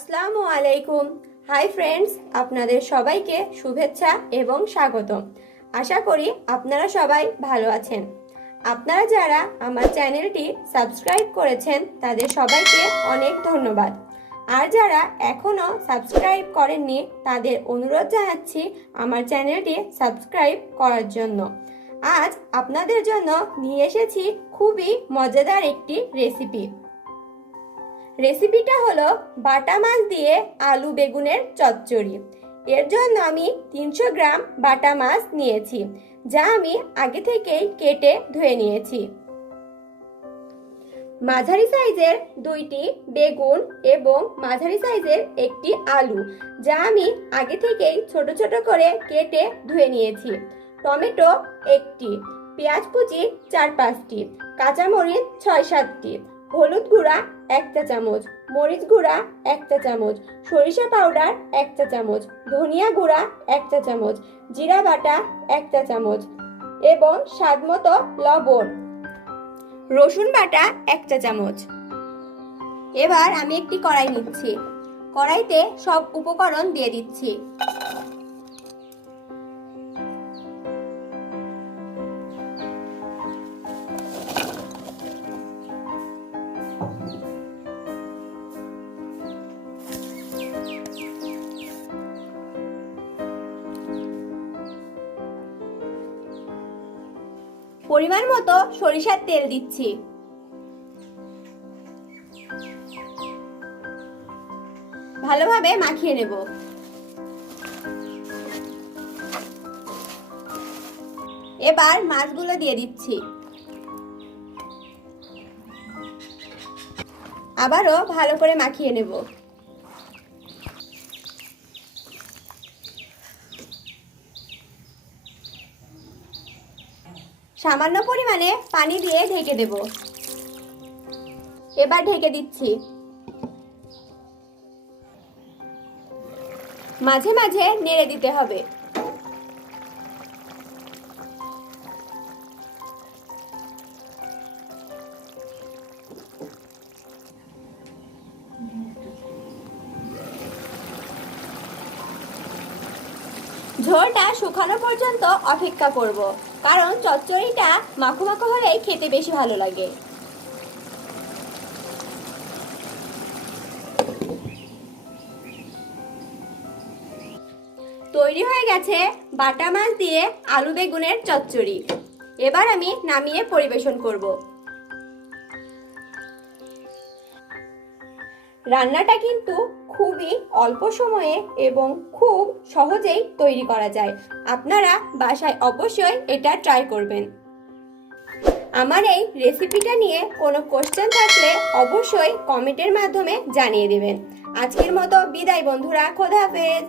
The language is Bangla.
আসসালামু আলাইকুম। হাই ফ্রেন্ডস, আপনাদের সবাইকে শুভেচ্ছা এবং স্বাগতম। আশা করি আপনারা সবাই ভালো আছেন। আপনারা যারা আমার চ্যানেলটি সাবস্ক্রাইব করেছেন তাদের সবাইকে অনেক ধন্যবাদ। আর যারা এখনও সাবস্ক্রাইব করেননি তাদের অনুরোধ জানাচ্ছি আমার চ্যানেলটি সাবস্ক্রাইব করার জন্য। আজ আপনাদের জন্য নিয়ে এসেছি খুবই মজাদার একটি রেসিপি। রেসিপিটা হলো বাটা মাছ দিয়ে আলু বেগুনের চচ্চড়ি। এর জন্য আমি 300 গ্রাম বাটা মাছ নিয়েছি, যা আমি আগে থেকেই কেটে ধুয়ে নিয়েছি। মাঝারি সাইজের 2টি বেগুন এবং মাঝারি সাইজের একটি আলু, যা আমি আগে থেকেই ছোট ছোট করে কেটে ধুয়ে নিয়েছি। টমেটো 1টি, পেঁয়াজ কুচি 4-5টি, কাঁচামরিচ 6-7টি, হলুদ গুঁড়া 1 চা চামচ, মরিচ গুঁড়া 1 চা চামচ, সরিষা পাউডার 1 চা চামচ, ধনিয়া গুঁড়া 1 চা চামচ, জিরা বাটা 1 চা চামচ এবং স্বাদমতো লবণ, রসুন বাটা 1 চা চামচ। এবার আমি একটি কড়াই নিচ্ছি। কড়াইতে সব উপকরণ দিয়ে দিচ্ছি। পরিমাণ মতো সরিষার তেল দিচ্ছি। ভালোভাবে মাখিয়ে নেব। এবার মাছগুলো দিয়ে দিচ্ছি। আবারও ভালো করে মাখিয়ে নেব। সামান্য পরিমাণে পানি দিয়ে ঢেকে দেব। এবার ঢেকে দিচ্ছি। মাঝে মাঝে নেড়ে দিতে হবে। ঝোলটা শুকানো পর্যন্ত অপেক্ষা করব, কারণ চচ্চড়িটা মাখো মাখো হলেই খেতে বেশি ভালো লাগে। তৈরি হয়ে গেছে বাটা মাছ দিয়ে আলু বেগুনের চচ্চড়ি। এবার আমি নামিয়ে পরিবেশন করব। রান্নাটা কিন্তু খুবই অল্প সময়ে এবং খুব সহজেই তৈরি করা যায়। আপনারা বাসায় অবশ্যই এটা ট্রাই করবেন। আমার এই রেসিপিটা নিয়ে কোনো কোশ্চেন থাকলে অবশ্যই কমেন্টের মাধ্যমে জানিয়ে দেবেন। আজকের মতো বিদায় বন্ধুরা, খোদা হাফেজ।